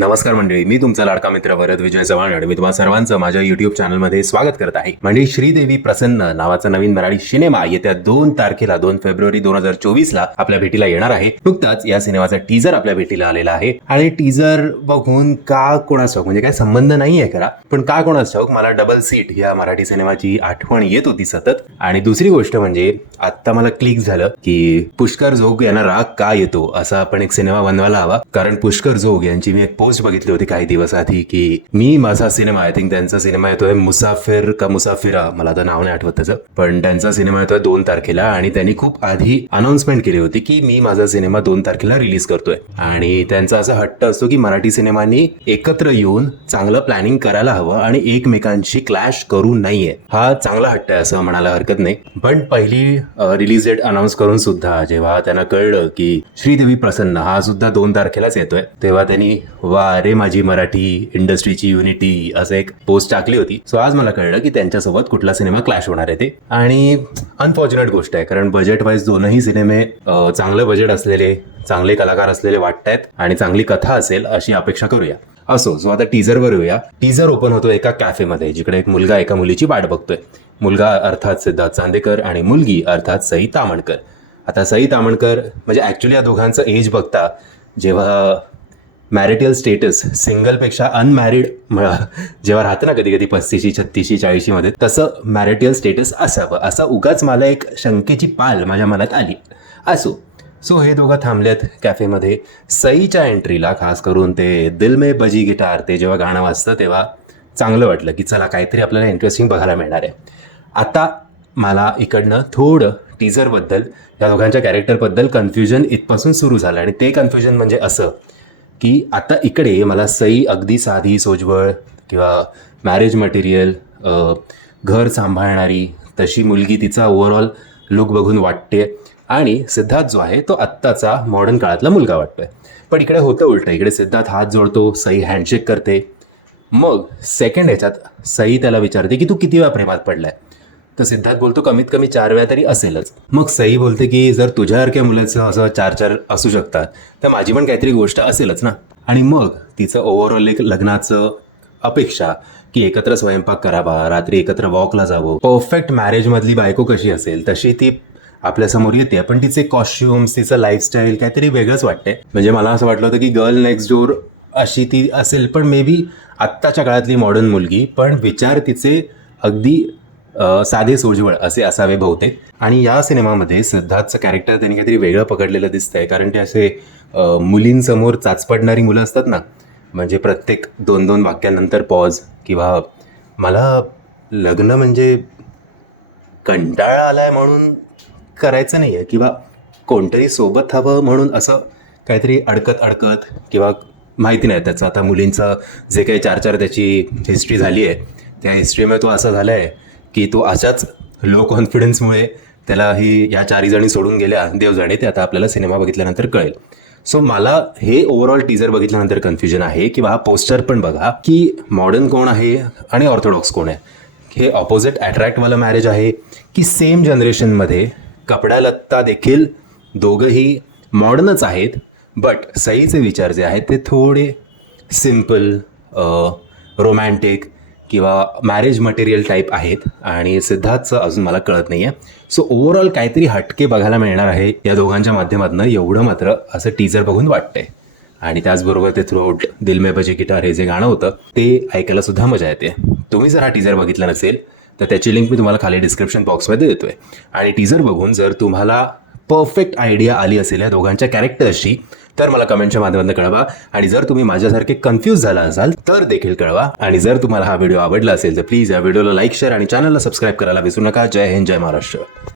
नमस्कार मंडळी, मी तुमचा लाडका मित्र वरद विजय चव्हाण आणि मी तुम्हा सर्वांचं माझ्या युट्यूब चॅनलमध्ये स्वागत करत आहे. मंडळी, श्रीदेवी प्रसन्न नावाचा नवीन मराठी सिनेमा येत्या 2 तारखेला 2 फेब्रुवारी 2024 ला आपल्या भेटीला येणार आहे. नुकताच या सिनेमाचा टीजर आपल्या भेटीला आलेला आहे आणि टीजर बघून का कोणास ठाऊक, म्हणजे काय संबंध नाहीये खरा, पण का कोणास ठाऊक मला डबल सीट या मराठी सिनेमाची आठवण येत होती सतत. आणि दुसरी गोष्ट म्हणजे आता मला क्लिक झालं की पुष्कर जोग यांना राग का येतो असा आपण एक सिनेमा बनवायला हवा. कारण पुष्कर जोग यांची मी एक पोस्ट बघितली होती काही दिवस आधी की मी माझा सिनेमा, आय थिंक त्यांचा सिनेमा येतोय मुसाफिर का मुसाफिरा, मला तर नाव नाही आठवत त्याचं, पण त्यांचा सिनेमा येतोय 2 तारखेला आणि त्यांनी खूप आधी अनाउन्समेंट केली होती की मी माझा सिनेमा 2 तारखेला रिलीज करतोय. आणि त्यांचा असा हट्ट असतो की मराठी सिनेमांनी एकत्र येऊन चांगलं प्लॅनिंग करायला हवं आणि एकमेकांशी क्लॅश करू नये. हा चांगला हट्ट आहे असं म्हणायला हरकत नाही. पण पहिली रिलीज डेट अनाउन्स करून सुद्धा जेव्हा त्यांना कळलं की श्रीदेवी प्रसन्न हा सुद्धा 2 तारखेलाच येतोय, तेव्हा त्यांनी वा रे माझी मराठी इंडस्ट्रीची युनिटी असं एक पोस्ट टाकली होती. सो आज मला कळलं की त्यांच्यासोबत कुठला सिनेमा क्लॅश होणार आहे ते. आणि अनफॉर्च्युनेट गोष्ट आहे, कारण बजेट वाईज दोनही सिनेमे चांगलं बजेट असलेले, चांगले कलाकार असलेले वाटतायत आणि चांगली कथा असेल अशी अपेक्षा करूया. असो, सो आता टीजरवर येऊया. टीजर ओपन होतो एका कॅफेमध्ये, जिकडे एक मुलगा एका मुलीची वाट बघतोय. मुलगा अर्थात सिद्धार्थ चांदेकर आणि मुलगी अर्थात सई तामणकर. आता सई तामणकर म्हणजे ऍक्च्युली या दोघांचं एज बघता, जेव्हा मॅरिटल स्टेटस सिंगलपेक्षा अनमॅरिड जेव्हा राहतं ना कधी कधी 35, 36, 40 मध्ये, तसं मॅरिटल स्टेटस असावं असं उगाच मला एक शंकेची पाल माझ्या मनात आली. असो, सो हे दोघं थांबलेत कॅफेमध्ये. सईच्या एंट्रीला खास करून ते दिल में बजी गिटार ते जेव्हा गाणं वाजतं तेव्हा चांगलं वाटलं की चला काहीतरी आपल्याला इंटरेस्टिंग बघायला मिळणार आहे. आता मला इकडनं थोडं टीजरबद्दल, या दोघांच्या कॅरेक्टरबद्दल कन्फ्युजन इथपासून सुरू झालं. आणि ते कन्फ्युजन म्हणजे असं की आता इकडे मला सई अगदी साधी सोजवळ किंवा मॅरेज मटेरियल, घर सांभाळणारी तशी मुलगी तिचा ओव्हरऑल लुक बघून वाटते आणि सिद्धार्थ जो आहे तो आत्ताचा मॉडर्न काळातला मुलगा वाटतोय. पण इकडे होतं उलटं. इकडे सिद्धार्थ हात जोडतो, सई हँडशेक करते. मग सेकंड ह्याच्यात सई त्याला विचारते की तू किती वेळा प्रेमात पडलाय, तर सिद्धार्थ बोलतो कमीत कमी 4 वेळा तरी असेलच. मग सई बोलते की जर तुझ्यासारख्या मुलाचं असं 4 असू शकतात तर माझी पण काहीतरी गोष्ट असेलच ना. आणि मग तिचं ओव्हरऑल एक लग्नाचं अपेक्षा की एकत्र स्वयंपाक करावा, रात्री एकत्र वॉकला जावं, परफेक्ट मॅरेजमधली बायको कशी असेल तशी ती आपल्यासमोर येते. पण तिचे कॉस्ट्युम्स, तिचं लाईफस्टाईल काहीतरी वेगळंच वाटते. म्हणजे मला असं वाटलं होतं की गर्ल नेक्स्ट डोअर अशी ती असेल, पण मे बी आत्ताच्या काळातली मॉडर्न मुलगी, पण विचार तिचे अगदी साधे सोजवळ असे असावे बहुतेक. आणि या सिनेमामध्ये सिद्धार्थचं कॅरेक्टर त्यांनी काहीतरी वेगळं पकडलेलं दिसतंय. कारण ते असे मुलींसमोर चाचपडणारी मुलं असतात ना, म्हणजे प्रत्येक 2-2 वाक्यानंतर पॉज, किंवा मला लग्न म्हणजे कंटाळा आलाय म्हणून करायचं नाही आहे, किंवा कोणतरी सोबत हवं म्हणून असं काहीतरी अडकत किंवा माहिती नाही त्याचं. आता मुलींचं जे काही 4 त्याची हिस्ट्री झाली आहे, त्या हिस्ट्रीमध्ये तो असं झाला आहे की तो अशाच लो कॉन्फिडन्समुळे त्याला या 4 जणी सोडून गेल्या, देव जाणे ते आता आपल्याला सिनेमा बघितल्यानंतर कळेल. सो मला हे ओव्हरऑल टीजर बघितल्यानंतर कन्फ्युजन आहे. किंवा हा पोस्टर पण बघा की मॉडर्न कोण आहे आणि ऑर्थोडॉक्स कोण आहे. हे ऑपोजिट अट्रॅक्टवालं मॅरेज आहे की सेम जनरेशनमध्ये कपडा लत्ता देखील दोघंही मॉडर्नच आहेत, बट सईचे विचार जे आहेत ते थोडे सिम्पल, रोमॅन्टिक किंवा मॅरेज मटेरियल टाईप आहेत. आणि सिद्धार्थचं अजून मला कळत नाही आहे. सो ओव्हरऑल काहीतरी हटके बघायला मिळणार आहे या दोघांच्या माध्यमातून, एवढं मात्र असं टीजर बघून वाटतंय. आणि त्याचबरोबर ते थ्रूआउट दिल में बजी गिटार हे जे गाणं होतं ते ऐकायला सुद्धा मजा येते. तुम्ही जर हा टीजर बघितला नसेल तर त्याची लिंक मी तुम्हाला खाली डिस्क्रिप्शन बॉक्समध्ये देतोय. आणि टीजर बघून जर तुम्हाला परफेक्ट आयडिया आली असेल या दोघांच्या कॅरेक्टर्सची तर मला कमेंटच्या माध्यमातून कळवा. आणि जर तुम्ही माझ्यासारखे कन्फ्यूज झाला असाल तर देखील कळवा. आणि जर तुम्हाला हा व्हिडिओ आवडला असेल तर प्लीज या व्हिडिओला लाईक, शेअर आणि चॅनलला सबस्क्राईब करायला विसरू नका. जय हिंद, जय महाराष्ट्र.